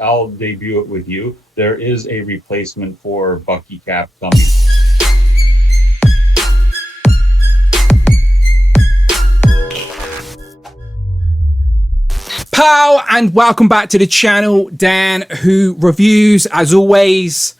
I'll debut it with you. There is a replacement for Bucky Cap coming. Pow, and welcome back to the channel, Dan Who Reviews. As always,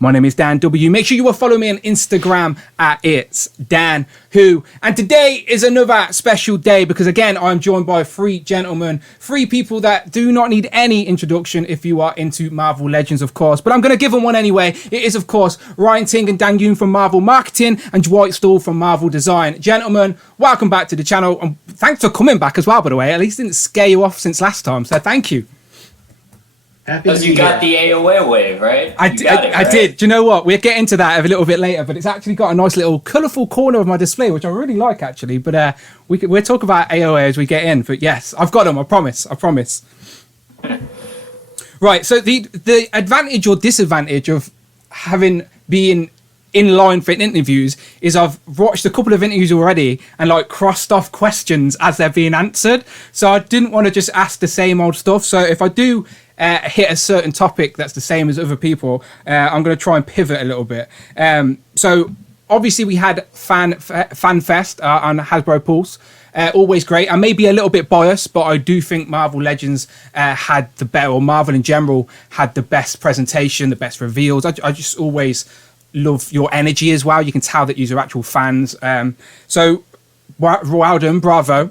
my name is Dan W. Make sure you will follow me on Instagram at It's Dan Who. And today is another special day because, again, I'm joined by three gentlemen, three people that do not need any introduction if you are into Marvel Legends, of course. But I'm going to give them one anyway. It is, of course, Ryan Ting and Dan Yoon from Marvel Marketing and Dwight Stall from Marvel Design. Gentlemen, welcome back to the channel. And thanks for coming back as well, by the way. At least it didn't scare you off since last time. So thank you. Because you got the AOA wave, right? I did. Do you know what? We'll get into that a little bit later, but it's actually got a nice little colourful corner of my display, which I really like, actually. But we'll talk about AOA as we get in. But yes, I've got them. I promise. Right. So the advantage or disadvantage of being in line for interviews is I've watched a couple of interviews already and like crossed off questions as they're being answered. So I didn't want to just ask the same old stuff. So if I do hit a certain topic that's the same as other people, I'm going to try and pivot a little bit. So obviously we had Fan Fest on Hasbro Pulse. Always great. I may be a little bit biased, but I do think Marvel Legends had the better, or Marvel in general had the best presentation, the best reveals. I just always love your energy as well. You can tell that you're actual fans. So well done, bravo.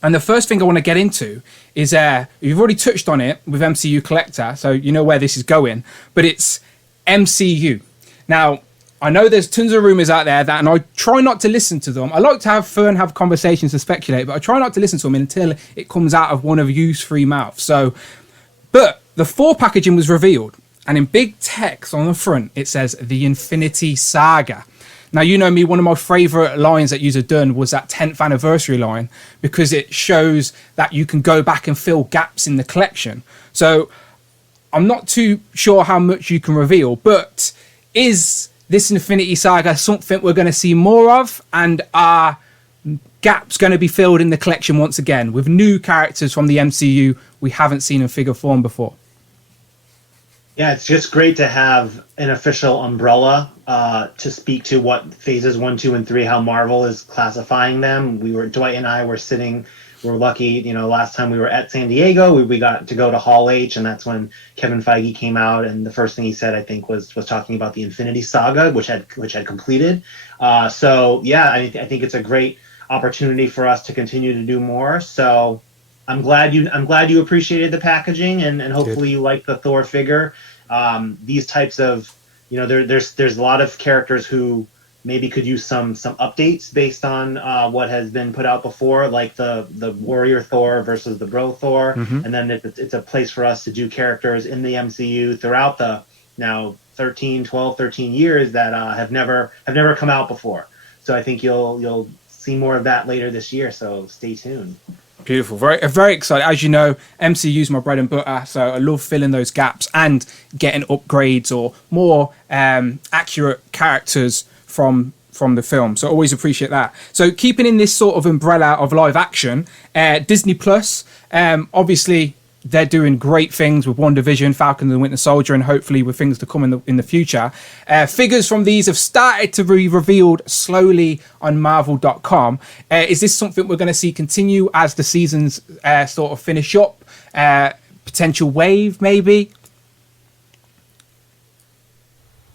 And the first thing I want to get into is, you've already touched on it with MCU Collector, so you know where this is going, but it's MCU. Now, I know there's tons of rumors out there and I try not to listen to them. I like to have fun, have conversations and speculate, but I try not to listen to them until it comes out of one of you's free mouths. But the 4 packaging was revealed, and in big text on the front, it says the Infinity Saga. Now, you know me, one of my favourite lines that you've done was that 10th anniversary line, because it shows that you can go back and fill gaps in the collection. So I'm not too sure how much you can reveal, but is this Infinity Saga something we're going to see more of? And are gaps going to be filled in the collection once again with new characters from the MCU we haven't seen in figure form before? Yeah, it's just great to have an official umbrella to speak to what phases 1, 2, and 3, how Marvel is classifying them. Dwight and I were lucky, last time we were at San Diego, we got to go to Hall H, and that's when Kevin Feige came out, and the first thing he said, I think, was talking about the Infinity Saga, which had completed. So yeah, I think it's a great opportunity for us to continue to do more. So I'm glad you appreciated the packaging, and hopefully you like the Thor figure. These types of, there's a lot of characters who maybe could use some updates based on what has been put out before, like the Warrior Thor versus the Bro Thor. Mm-hmm. And then it's a place for us to do characters in the MCU throughout the now 12, 13 years that have never come out before. So I think you'll see more of that later this year. So stay tuned. Beautiful. Very, very excited. As you know, MCU is my bread and butter, so I love filling those gaps and getting upgrades or more accurate characters from the film. So always appreciate that. So keeping in this sort of umbrella of live action, Disney Plus, obviously they're doing great things with WandaVision, Falcon and the Winter Soldier, and hopefully with things to come in the future. Figures from these have started to be revealed slowly on Marvel.com. Is this something we're going to see continue as the seasons sort of finish up? Potential wave, maybe?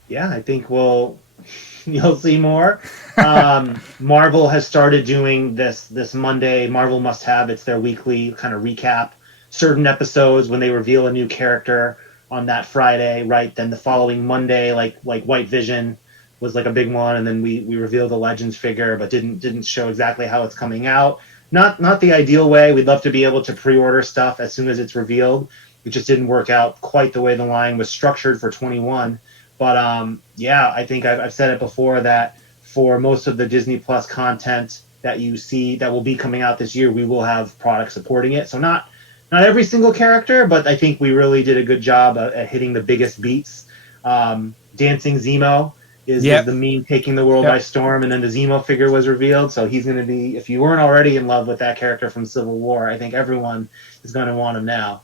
Yeah, I think you'll see more. Marvel has started doing this Monday, Marvel Must Have. It's their weekly kind of recap. Certain episodes when they reveal a new character on that Friday, right? Then the following Monday, like White Vision was like a big one, and then we revealed the Legends figure, but didn't show exactly how it's coming out. Not the ideal way. We'd love to be able to pre-order stuff as soon as it's revealed. It just didn't work out quite the way the line was structured for 21. But yeah, I think I've said it before that for most of the Disney Plus content that you see that will be coming out this year, we will have products supporting it. So not every single character, but I think we really did a good job at hitting the biggest beats. Dancing Zemo is the meme taking the world by storm, and then the Zemo figure was revealed. So he's going to be, if you weren't already in love with that character from Civil War, I think everyone is going to want him now.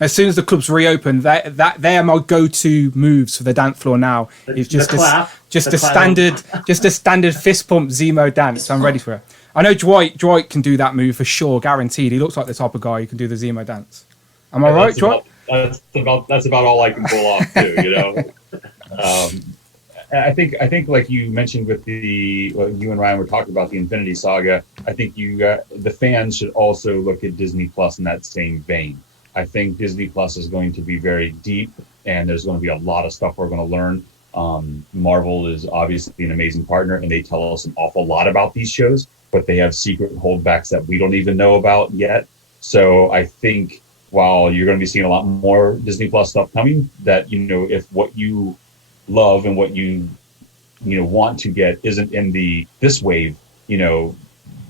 As soon as the clubs reopen, they are my go-to moves for the dance floor now. It's just a standard fist pump Zemo dance. I'm ready for it. I know Dwight can do that move for sure, guaranteed. He looks like the type of guy who can do the Zemo dance. Am I right, Dwight? That's about all I can pull off too. You know, I think like you mentioned with you and Ryan were talking about the Infinity Saga. I think the fans should also look at Disney Plus in that same vein. I think Disney Plus is going to be very deep, and there's going to be a lot of stuff we're going to learn. Marvel is obviously an amazing partner, and they tell us an awful lot about these shows, but they have secret holdbacks that we don't even know about yet. So I think while you're going to be seeing a lot more Disney Plus stuff coming, that, you know, if what you love and what you want to get isn't in this wave, you know,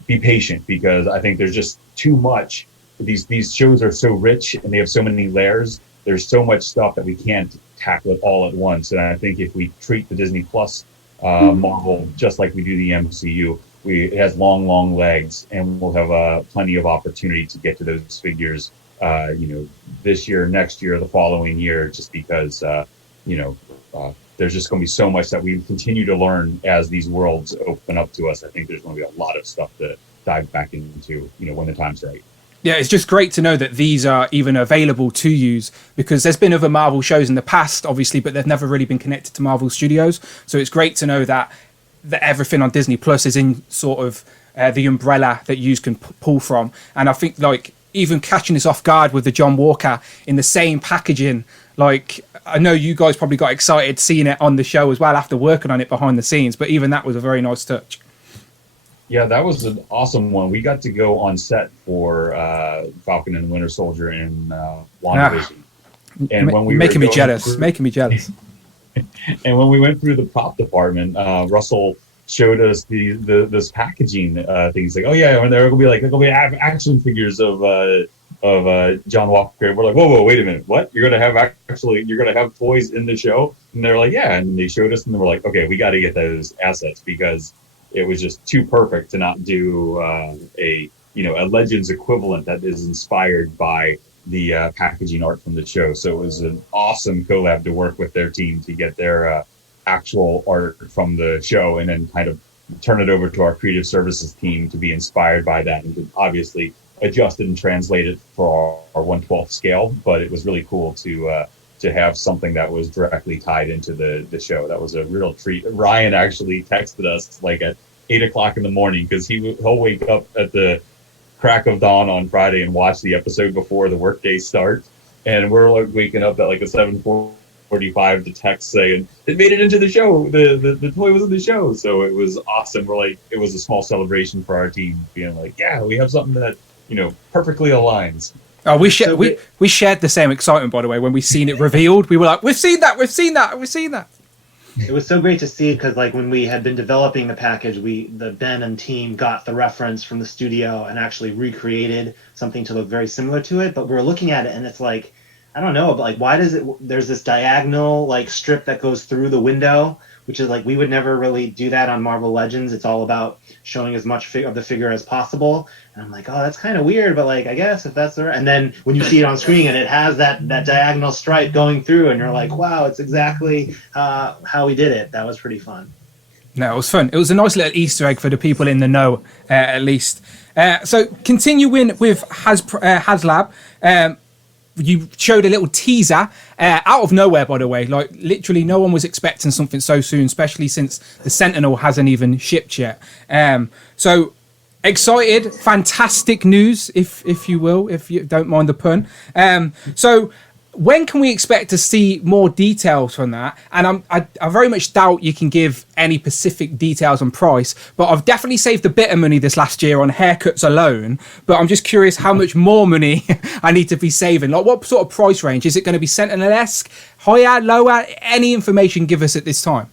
be patient, because I think there's just too much. These shows are so rich and they have so many layers. There's so much stuff that we can't tackle it all at once. And I think if we treat the Disney Plus Marvel just like we do the MCU, it has long legs, and we'll have plenty of opportunity to get to those figures, this year, next year, the following year, just because, there's just going to be so much that we continue to learn as these worlds open up to us. I think there's going to be a lot of stuff to dive back into, when the time's right. Yeah, it's just great to know that these are even available to use, because there's been other Marvel shows in the past, obviously, but they've never really been connected to Marvel Studios. So it's great to know that everything on Disney Plus is in sort of the umbrella that you can pull from. And I think, like, even catching us off guard with the John Walker in the same packaging, like, I know you guys probably got excited seeing it on the show as well after working on it behind the scenes, but even that was a very nice touch. Yeah, that was an awesome one. We got to go on set for Falcon and the Winter Soldier in WandaVision. And when we making me jealous. And when we went through the prop department, Russell showed us this packaging things, like, oh yeah, and there will be action figures of John Walker. We're like, whoa, wait a minute, what? You're gonna have toys in the show? And they're like, yeah. And they showed us, and they were like, okay, we got to get those assets, because it was just too perfect to not do a Legends equivalent that is inspired by the packaging art from the show. So it was an awesome collab to work with their team to get their actual art from the show, and then kind of turn it over to our creative services team to be inspired by that, and to obviously adjust it and translate it for our 1/12 scale. But it was really cool to have something that was directly tied into the show. That was a real treat. Ryan actually texted us like at 8:00 in the morning, because he'll wake up at the crack of dawn on Friday and watch the episode before the workday starts. And we're like waking up at like a 7:45 to text saying it made it into the show. The toy was in the show. So it was awesome. It was a small celebration for our team, being like, yeah, we have something that, perfectly aligns. Oh, we shared the same excitement, by the way, when we seen it revealed. We were like, we've seen that. It was so great to see, because like when we had been developing the package, the Ben and team got the reference from the studio and actually recreated something to look very similar to it. But we were looking at it, and it's like, I don't know, but like, why there's this diagonal like strip that goes through the window, which is like, we would never really do that on Marvel Legends. It's all about showing as much of the figure as possible. And I'm like, oh, that's kind of weird, but like, I guess if that's the right. And then when you see it on screen and it has that diagonal stripe going through, and you're like, wow, it's exactly how we did it. That was pretty fun. No, it was fun. It was a nice little Easter egg for the people in the know, at least. So continuing with HasLab, you showed a little teaser out of nowhere, by the way. Like, literally no one was expecting something so soon, especially since the Sentinel hasn't even shipped yet. So excited, fantastic news, if you will, if you don't mind the pun. So when can we expect to see more details from that? And I very much doubt you can give any specific details on price, but I've definitely saved a bit of money this last year on haircuts alone. But I'm just curious how much more money I need to be saving. Like, what sort of price range? Is it going to be Sentinel-esque, higher, lower? Any information give us at this time?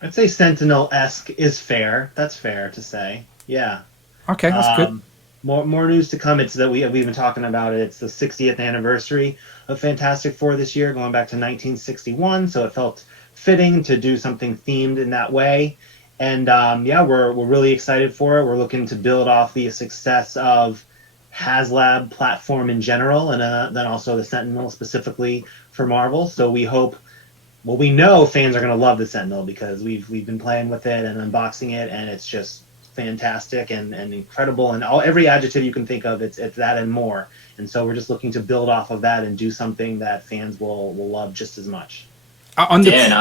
I'd say Sentinel-esque is fair. That's fair to say. Yeah. Okay, that's good. More news to come. It's that we've been talking about it. It's the 60th anniversary of Fantastic Four this year, going back to 1961. So it felt fitting to do something themed in that way. And we're really excited for it. We're looking to build off the success of HasLab platform in general, and then also the Sentinel specifically for Marvel. So we know fans are going to love the Sentinel because we've been playing with it and unboxing it, and it's just fantastic and incredible, and every adjective you can think of, it's that and more. And so we're just looking to build off of that and do something that fans will love just as much. Dan,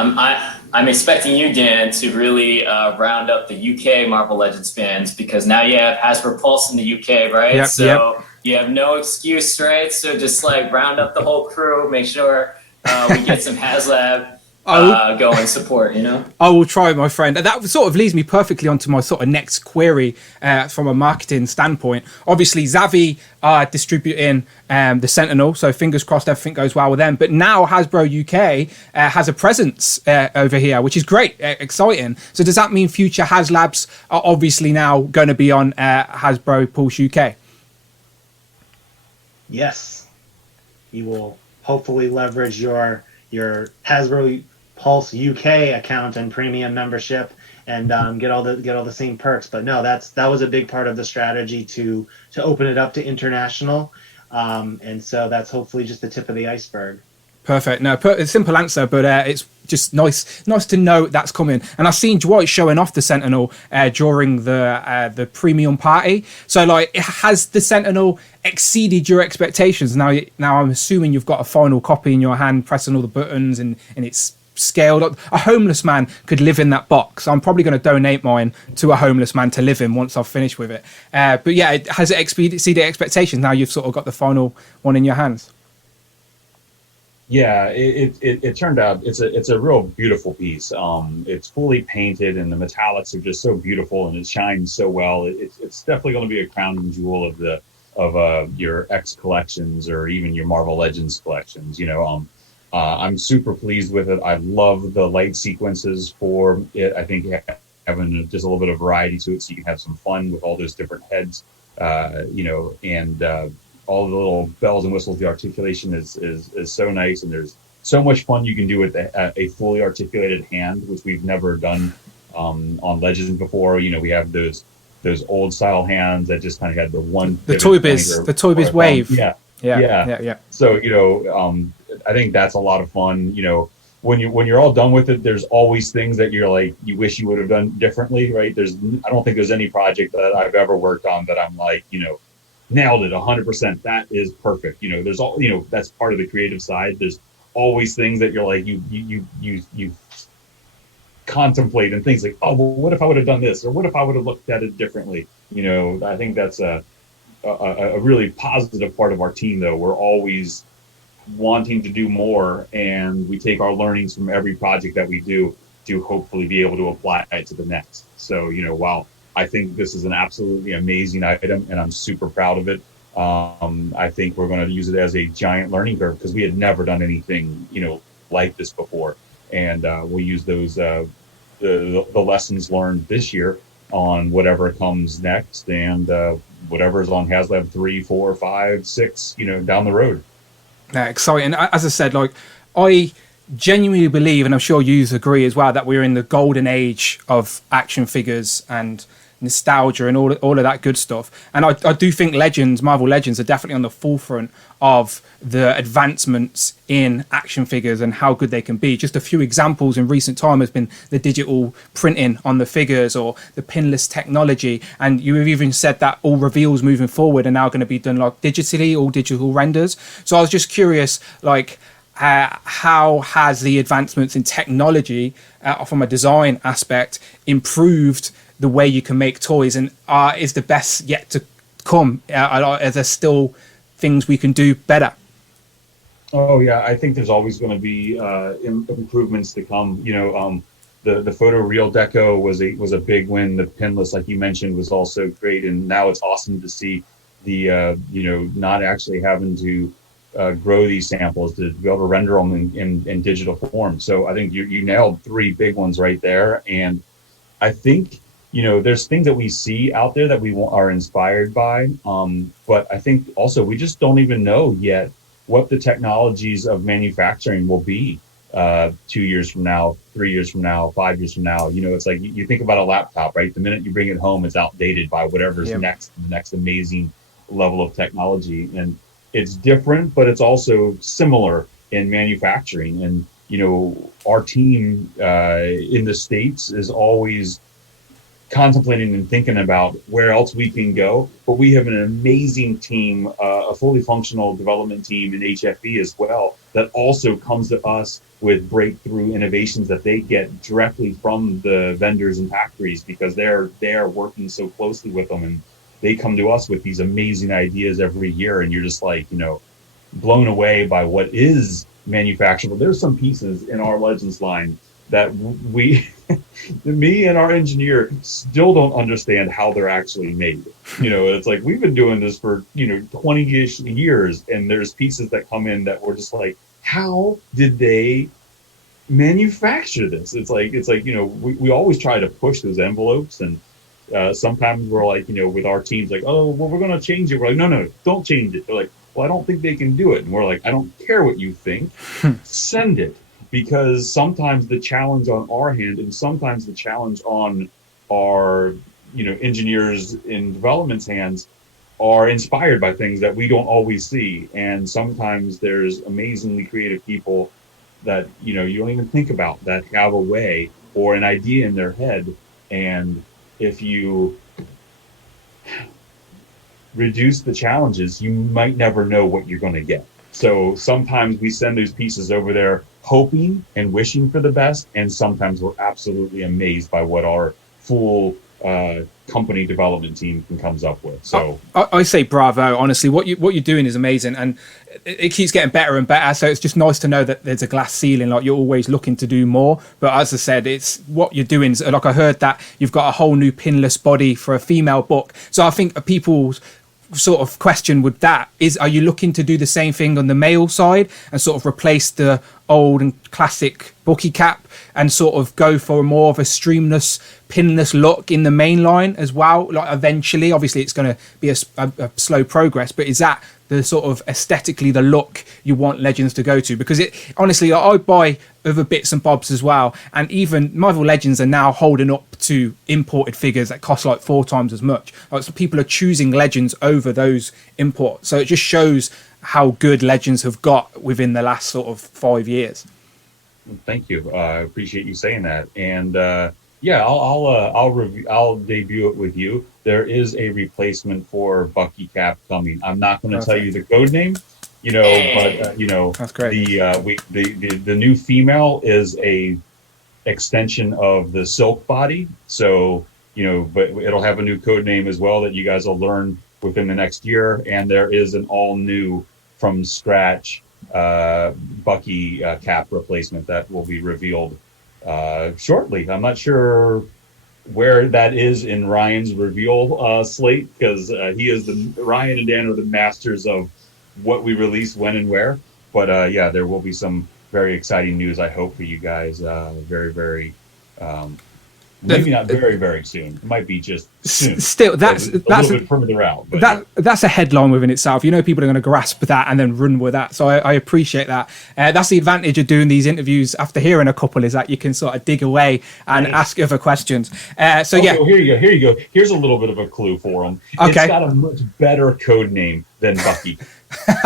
I'm expecting you, Dan, to really round up the UK Marvel Legends fans, because now you have Hasbro Pulse in the UK, right? Yep, so you have no excuse, right? So just like round up the whole crew, make sure we get some HasLab go and support, you know? I will try, my friend. And that sort of leads me perfectly onto my sort of next query from a marketing standpoint. Obviously, Zavvi are distributing the Sentinel, so fingers crossed everything goes well with them. But now Hasbro UK has a presence over here, which is great, exciting. So does that mean future HasLabs are obviously now going to be on Hasbro Pulse UK? Yes. You will hopefully leverage your Hasbro Pulse UK account and premium membership and get all the same perks. But no, that was a big part of the strategy to open it up to international, and so that's hopefully just the tip of the iceberg. Perfect. No, a simple answer, but it's just nice to know that's coming. And I've seen Dwight showing off the Sentinel during the premium party. So, like, has the Sentinel exceeded your expectations? Now I'm assuming you've got a final copy in your hand, pressing all the buttons, and it's scaled up. A homeless man could live in that box. I'm probably going to donate mine to a homeless man to live in once I've finished with it. But yeah, has it exceeded expectations? Now you've sort of got the final one in your hands. Yeah, it turned out it's a real beautiful piece. It's fully painted, and the metallics are just so beautiful, and it shines so well. It's definitely going to be a crowning jewel of your X collections or even your Marvel Legends collections. I'm super pleased with it. I love the light sequences for it. I think having just a little bit of variety to it, so you can have some fun with all those different heads, and all the little bells and whistles. The articulation is so nice, and there's so much fun you can do with a fully articulated hand, which we've never done on Legends before. We have those old style hands that just kind of had the Toy Biz wave. Yeah. So I think that's a lot of fun. When you're all done with it, there's always things that you're like, you wish you would have done differently, right? I don't think there's any project that I've ever worked on that I'm like, nailed it 100%. That is perfect. There's all, that's part of the creative side. There's always things that you're like, you contemplate and things like, oh, well, what if I would have done this? Or what if I would have looked at it differently? I think that's a really positive part of our team, though. We're always wanting to do more, and we take our learnings from every project that we do to hopefully be able to apply it to the next. So, while I think this is an absolutely amazing item and I'm super proud of it, I think we're going to use it as a giant learning curve, because we had never done anything, like this before. And we'll use those the lessons learned this year on whatever comes next, and whatever's on HasLab 3, 4, 5, 6, down the road. Exciting. As I said, like, I genuinely believe, and I'm sure you agree as well, that we're in the golden age of action figures and nostalgia and all of that good stuff. And I do think Marvel Legends are definitely on the forefront of the advancements in action figures and how good they can be. Just a few examples in recent time has been the digital printing on the figures, or the pinless technology. And you have even said that all reveals moving forward are now going to be done like digitally, all digital renders. So I was just curious, like, how has the advancements in technology from a design aspect improved the way you can make toys, and is the best yet to come? Are there still things we can do better? Oh yeah, I think there's always going to be improvements to come. The photo real deco was a big win. The pinless, like you mentioned, was also great, and now it's awesome to see the not actually having to grow these samples, to be able to render them in digital form. So I think you nailed 3 big ones right there, and I think there's things that we see out there that we are inspired by, but I think also we just don't even know yet what the technologies of manufacturing will be 2 years from now, 3 years from now, 5 years from now. It's like you think about a laptop, right? The minute you bring it home, it's outdated by whatever's next, the next amazing level of technology, and it's different, but it's also similar in manufacturing. And our team in the States is always contemplating and thinking about where else we can go. But we have an amazing team, a fully functional development team in HFE as well, that also comes to us with breakthrough innovations that they get directly from the vendors and factories, because they're working so closely with them, and they come to us with these amazing ideas every year. And you're just like, blown away by what is manufacturable. There's some pieces in our Legends line that me and our engineer still don't understand how they're actually made. It's like, we've been doing this for 20-ish years, and there's pieces that come in that we're just like, how did they manufacture this? It's like we always try to push those envelopes, and sometimes we're like, with our teams, like, oh, well, we're going to change it. We're like, no, don't change it. They're like, well, I don't think they can do it. And we're like, I don't care what you think, send it. Because sometimes the challenge on our hand, and sometimes the challenge on our, engineers in development's hands, are inspired by things that we don't always see. And sometimes there's amazingly creative people that, you don't even think about, that have a way or an idea in their head. And if you reduce the challenges, you might never know what you're going to get. So sometimes we send those pieces over there hoping and wishing for the best, and sometimes we're absolutely amazed by what our full company development team comes up with. So I say bravo, honestly. What you're doing is amazing, and it keeps getting better and better. So it's just nice to know that there's a glass ceiling, like you're always looking to do more. But as I said, it's what you're doing. Like, I heard that you've got a whole new Pinless Body for a female book. So I think people's sort of question with that is, are you looking to do the same thing on the male side and sort of replace the old and classic Bucky Cap and sort of go for more of a streamless, pinless look in the main line as well? Like, eventually, obviously it's going to be a slow progress, but is that the sort of aesthetically the look you want Legends to go to? Because it honestly, I buy other bits and bobs as well, and even Marvel Legends are now holding up to imported figures that cost like 4 times as much. Like, so people are choosing Legends over those imports, so it just shows how good Legends have got within the last sort of 5 years. Thank you. I appreciate you saying that. And yeah, I'll debut it with you. There is a replacement for Bucky Cap coming. I'm not going to tell you the code name, but that's great. The new female is a extension of the Silk Body. So but it'll have a new code name as well that you guys will learn within the next year. And there is an all new from scratch Bucky Cap replacement that will be revealed shortly. I'm not sure where that is in Ryan's reveal slate, because Ryan and Dan are the masters of what we release when and where. But yeah, there will be some very exciting news, I hope, for you guys very, very maybe not very, very soon. It might be just soon. Still, that's a little bit further out. But that's a headline within itself. People are going to grasp that and then run with that. So I appreciate that. That's the advantage of doing these interviews after hearing a couple, is that you can sort of dig away and ask other questions. Yeah. Here you go. Here's a little bit of a clue for them. Okay. It's got a much better code name than Bucky.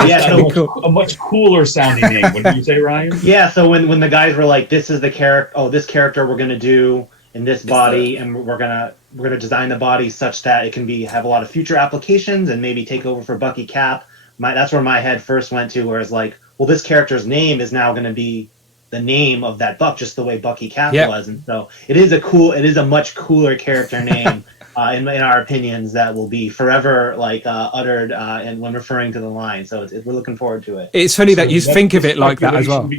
Yeah, a much cooler sounding name. What did you say, Ryan? Yeah. So when the guys were like, "This is the character. Oh, this character we're gonna do in this body, and we're gonna design the body such that it can have a lot of future applications and maybe take over for Bucky Cap." That's where my head first went to, where it's like, well, this character's name is now going to be the name of that buck, just the way Bucky Cap was, and so it is a much cooler character name. In our opinions, that will be forever uttered and when referring to the line. So we're looking forward to it. It's funny that you think of it like that as well.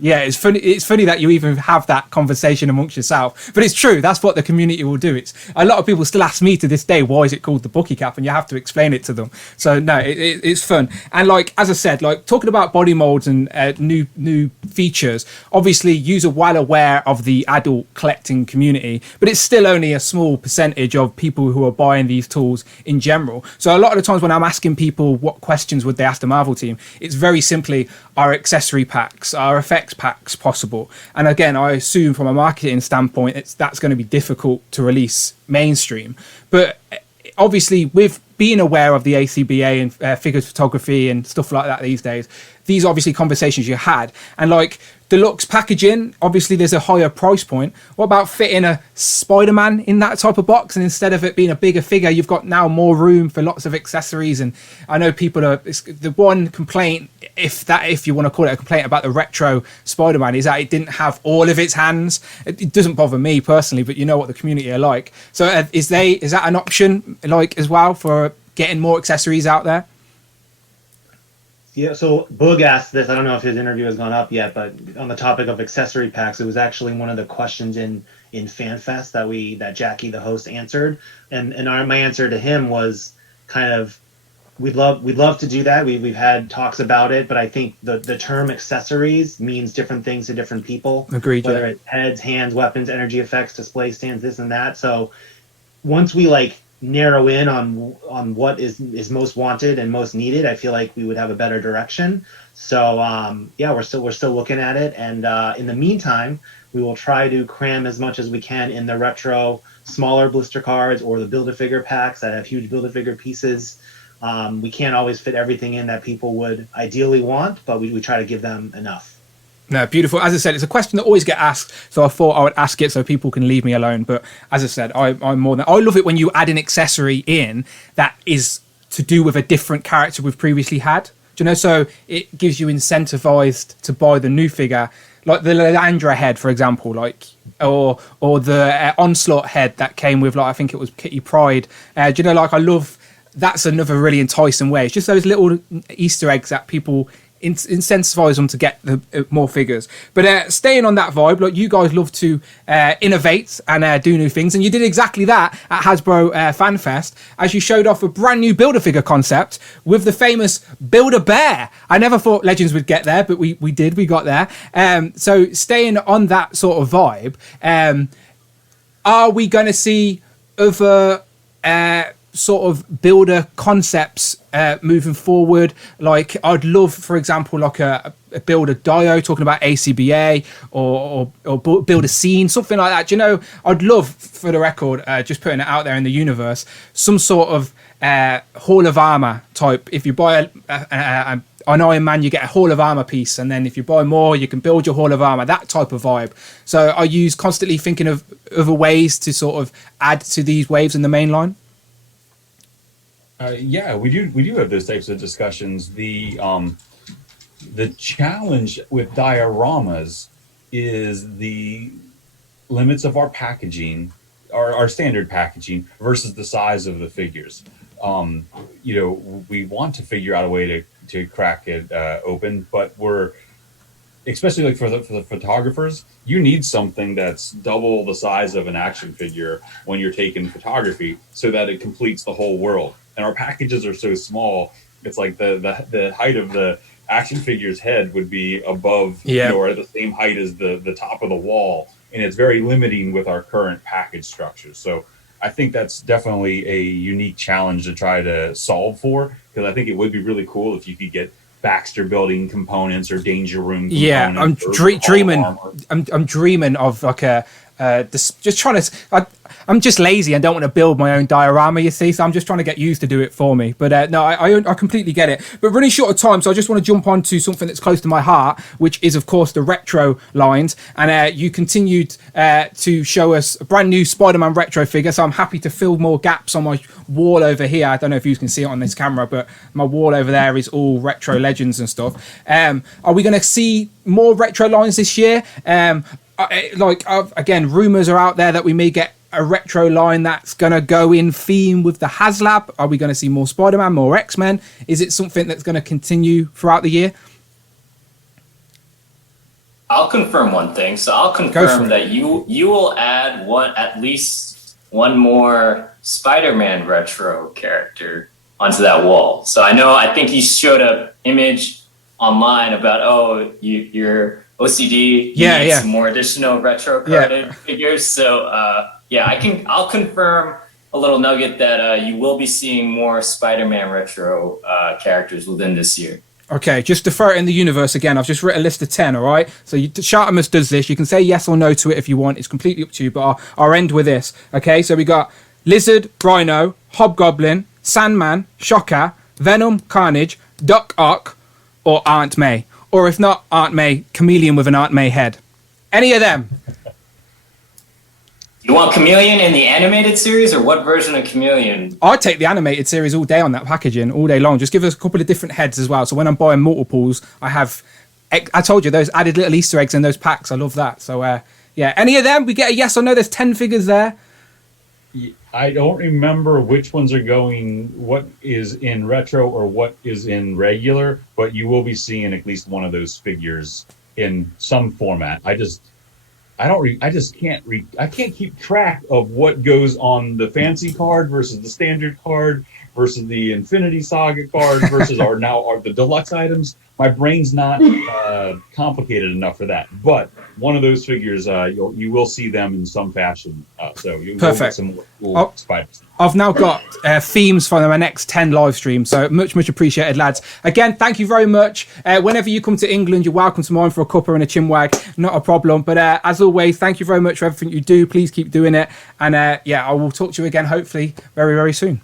Yeah, it's funny. It's funny that you even have that conversation amongst yourself. But it's true. That's what the community will do. It's a lot of people still ask me to this day, why is it called the Bucky Cap? And you have to explain it to them. So no, it's fun. And as I said, talking about body molds and new features. Obviously, you're well aware of the adult collecting community, but it's still only a small percentage of people who are buying these tools in general. So a lot of the times when I'm asking people what questions would they ask the Marvel team, it's very simply, are accessory packs, are effects packs possible? And again, I assume from a marketing standpoint, that's going to be difficult to release mainstream. But obviously, with being aware of the ACBA and figures photography and stuff like that these days, these are obviously conversations you had. And like deluxe packaging, obviously there's a higher price point. What about fitting a Spider-Man in that type of box, and instead of it being a bigger figure, you've got now more room for lots of accessories? And I know people are, the one complaint, if you want to call it a complaint, about the retro Spider-Man is that it didn't have all of its hands. It doesn't bother me personally, but you know what the community are like. So is that an option like as well for getting more accessories out there? Yeah, so Boog asked this. I don't know if his interview has gone up yet, but on the topic of accessory packs, it was actually one of the questions in FanFest that Jackie, the host, answered. And my answer to him was kind of, we'd love to do that. We've had talks about it, but I think the term accessories means different things to different people. Agreed. Whether it's heads, hands, weapons, energy effects, display stands, this and that. So once we like narrow in on what is most wanted and most needed, I feel like we would have a better direction. So we're still looking at it, and in the meantime, we will try to cram as much as we can in the retro smaller blister cards or the Build-A-Figure packs that have huge Build-A-Figure pieces. We can't always fit everything in that people would ideally want, but we try to give them enough. No, beautiful. As I said, it's a question that always get asked, so I thought I would ask it so people can leave me alone. But as I said, I love it when you add an accessory in that is to do with a different character we've previously had. Do you know? So it gives you incentivized to buy the new figure, like the Landra head, for example, like or the Onslaught head that came with, like, I think it was Kitty Pryde. Do you know? Like, I love. That's another really enticing way. It's just those little Easter eggs that people incentivize them to get the more figures. But staying on that vibe, like, you guys love to innovate and do new things, and you did exactly that at Hasbro FanFest, as you showed off a brand new Build-A-Figure concept with the famous Build-A-Bear. I never thought Legends would get there, but we got there. So staying on that sort of vibe, are we going to see other sort of builder concepts moving forward? Like, I'd love, for example, like a builder Dio talking about ACBA or build a scene, something like that. Do you know, I'd love, for the record, just putting it out there in the universe, some sort of Hall of Armor type. If you buy an Iron Man, you get a Hall of Armor piece, and then if you buy more, you can build your Hall of Armor, that type of vibe. So are you constantly thinking of other ways to sort of add to these waves in the main line? Yeah, we do have those types of discussions. The challenge with dioramas is the limits of our packaging, our standard packaging, versus the size of the figures. We want to figure out a way to crack it open, but we're, especially like for the photographers, you need something that's double the size of an action figure when you're taking photography, so that it completes the whole world. And our packages are so small, it's like the height of the action figure's head would be above, or at the same height as the top of the wall. And it's very limiting with our current package structures. So I think that's definitely a unique challenge to try to solve for, because I think it would be really cool if you could get Baxter building components or Danger Room components. Yeah, I'm dreaming. I'm dreaming of like just trying to. I'm just lazy and don't want to build my own diorama, you see, so I'm just trying to get used to do it for me. But no, I completely get it. But running short of time, so I just want to jump on to something that's close to my heart, which is, of course, the retro lines. And you continued to show us a brand new Spider-Man retro figure, so I'm happy to fill more gaps on my wall over here. I don't know if you can see it on this camera, but my wall over there is all retro Legends and stuff. Are we going to see more retro lines this year? Again, rumors are out there that we may get a retro line that's going to go in theme with the HasLab. Are we going to see more Spider-Man, more X-Men? Is it something that's going to continue throughout the year? I'll confirm one thing. So I'll confirm that you will add at least one more Spider-Man retro character onto that wall. So I think he showed an image online about, your OCD needs some more additional retro carded figures. So I'll confirm a little nugget that you will be seeing more Spider-Man retro characters within this year. Okay, just to throw it in the universe again, I've just written a list of 10, all right? So Shartimus does this. You can say yes or no to it if you want. It's completely up to you, but I'll end with this. Okay, so we got Lizard, Rhino, Hobgoblin, Sandman, Shocker, Venom, Carnage, Doc Ock, or Aunt May. Or if not Aunt May, Chameleon with an Aunt May head. Any of them? You want Chameleon in the animated series, or what version of Chameleon? I'd take the animated series all day on that packaging, all day long. Just give us a couple of different heads as well. So when I'm buying multiples, I told you, those added little Easter eggs in those packs. I love that. So, yeah, any of them? We get a yes or no? There's 10 figures there. I don't remember which ones are going, what is in retro or what is in regular, but you will be seeing at least one of those figures in some format. I can't keep track of what goes on the fancy card versus the standard card versus the Infinity Saga card versus the deluxe items. My brain's not complicated enough for that. But one of those figures, you will see them in some fashion. So you will get some more cool spiders. I've now got themes for my next 10 live streams, so much appreciated, lads. Again, thank you very much. Whenever you come to England, you're welcome to mine for a cuppa and a chinwag, not a problem. But as always, thank you very much for everything you do. Please keep doing it. And yeah, I will talk to you again, hopefully, very, very soon.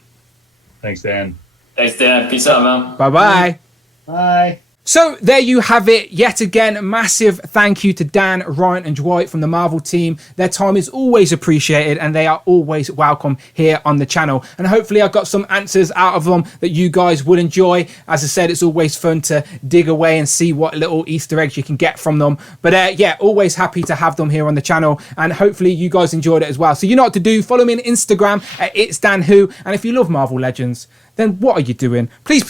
Thanks, Dan. Thanks, Dan. Peace out, man. Bye-bye. Bye. So there you have it. Yet again, massive thank you to Dan, Ryan and Dwight from the Marvel team. Their time is always appreciated and they are always welcome here on the channel. And hopefully I got some answers out of them that you guys would enjoy. As I said, it's always fun to dig away and see what little Easter eggs you can get from them. But yeah, always happy to have them here on the channel. And hopefully you guys enjoyed it as well. So you know what to do. Follow me on Instagram at It's Dan Who. And if you love Marvel Legends, then what are you doing? Please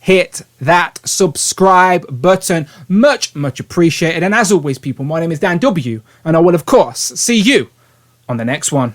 hit that subscribe button. Much appreciated. And as always, people, my name is Dan W. And I will, of course, see you on the next one.